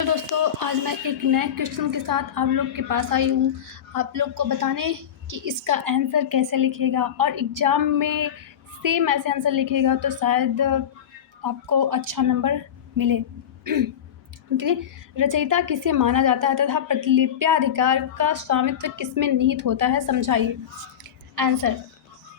तो दोस्तों, आज मैं एक नए क्वेश्चन के साथ आप लोग के पास आई हूँ आप लोग को बताने कि इसका आंसर कैसे लिखेगा और एग्ज़ाम में सेम ऐसे आंसर लिखेगा तो शायद आपको अच्छा नंबर मिले। ठीक है। रचयिता किसे माना जाता है तथा प्रतिलिप्याधिकार का स्वामित्व किसमें निहित होता है, समझाइए। आंसर: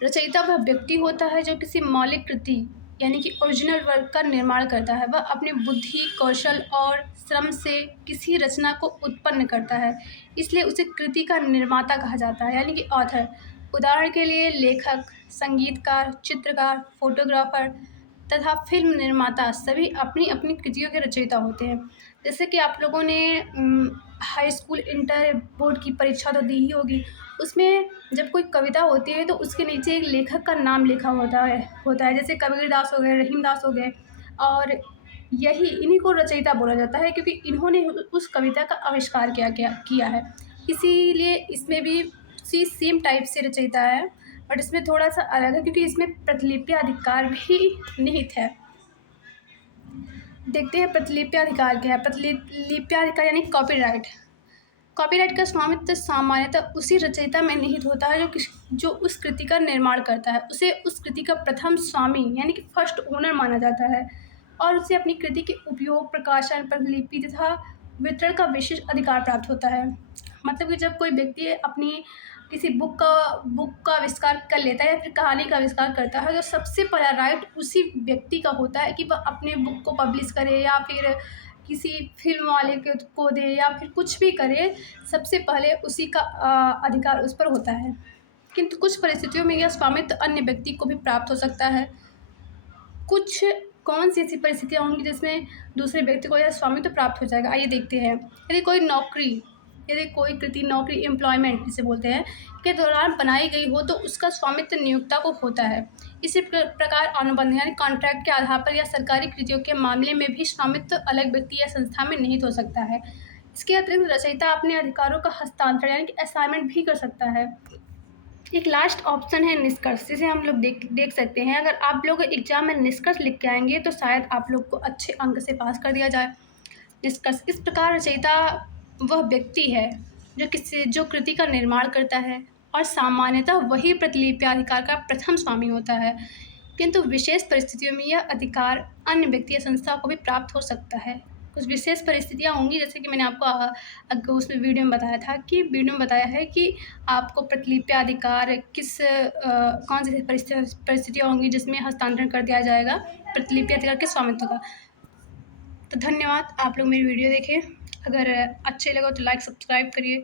रचयिता वह व्यक्ति होता है जो किसी मौलिक कृति यानी कि ओरिजिनल वर्क का निर्माण करता है। वह अपनी बुद्धि, कौशल और श्रम से किसी रचना को उत्पन्न करता है, इसलिए उसे कृति का निर्माता कहा जाता है, यानी कि ऑथर। उदाहरण के लिए लेखक, संगीतकार, चित्रकार, फोटोग्राफर तथा फिल्म निर्माता सभी अपनी अपनी कृतियों के रचयिता होते हैं। जैसे कि आप लोगों ने हाई स्कूल, इंटर बोर्ड की परीक्षा तो दी ही होगी। उसमें जब कोई कविता होती है तो उसके नीचे एक लेखक का नाम लिखा होता है जैसे कबीरदास हो गए, रहीमदास हो गए, और इन्हीं को रचयिता बोला जाता है क्योंकि इन्होंने उस कविता का आविष्कार किया है। इसीलिए इसमें भी सेम टाइप से रचयिता है, बट इसमें थोड़ा सा अलग है क्योंकि इसमें प्रतिलिप्याधिकार भी निहित है। देखते हैं प्रतिलिप्याधिकार क्या है। प्रतिलिप्याधिकार यानी कॉपीराइट। कॉपीराइट का स्वामित्व सामान्यतः उसी रचयिता में निहित होता है जो उस कृति का निर्माण करता है। उसे उस कृति का प्रथम स्वामी यानी कि फर्स्ट ओनर माना जाता है और उसे अपनी कृति के उपयोग, प्रकाशन, प्रतिलिपि तथा वितरण का विशेष अधिकार प्राप्त होता है। मतलब कि जब कोई व्यक्ति अपनी किसी बुक का आविष्कार कर लेता है या फिर कहानी का आविष्कार करता है तो सबसे पहला राइट उसी व्यक्ति का होता है कि वह अपने बुक को पब्लिश करे या फिर किसी फिल्म वाले को दे या फिर कुछ भी करे, सबसे पहले उसी का अधिकार उस पर होता है। किंतु कुछ परिस्थितियों में यह स्वामित्व अन्य व्यक्ति को भी प्राप्त हो सकता है। कुछ कौन सी ऐसी परिस्थितियाँ होंगी जिसमें दूसरे व्यक्ति को यह स्वामित्व प्राप्त हो जाएगा, आइए देखते हैं। यदि कोई कृति नौकरी, एम्प्लॉयमेंट जिसे बोलते हैं, के दौरान बनाई गई हो तो उसका स्वामित्व नियोक्ता को होता है। इसी प्रकार अनुबंध यानी कॉन्ट्रैक्ट के आधार पर या सरकारी कृतियों के मामले में भी स्वामित्व अलग व्यक्ति या संस्था में निहित हो सकता है। इसके अतिरिक्त रचयिता अपने अधिकारों का हस्तांतरण यानी कि असाइनमेंट भी कर सकता है। एक लास्ट ऑप्शन है निष्कर्ष, जिसे हम लोग देख सकते हैं। अगर आप लोग एग्जाम में निष्कर्ष लिख के आएंगे तो शायद आप लोग को अच्छे अंक से पास कर दिया जाए। निष्कर्ष: इस प्रकार रचयिता वह व्यक्ति है जो कृति का निर्माण करता है और सामान्यतः वही प्रतिलिप्याधिकार का प्रथम स्वामी होता है, किंतु विशेष परिस्थितियों में यह अधिकार अन्य व्यक्ति या संस्था को भी प्राप्त हो सकता है। कुछ विशेष परिस्थितियाँ होंगी, जैसे कि मैंने आपको उसमें वीडियो में बताया है कि आपको प्रतिलिप्याधिकार कौन सी परिस्थितियाँ होंगी जिसमें हस्तांतरण कर दिया जाएगा प्रतिलिप्याधिकार के स्वामित्व का। तो धन्यवाद, आप लोग मेरी वीडियो देखें। अगर अच्छे लगे तो लाइक सब्सक्राइब करिए।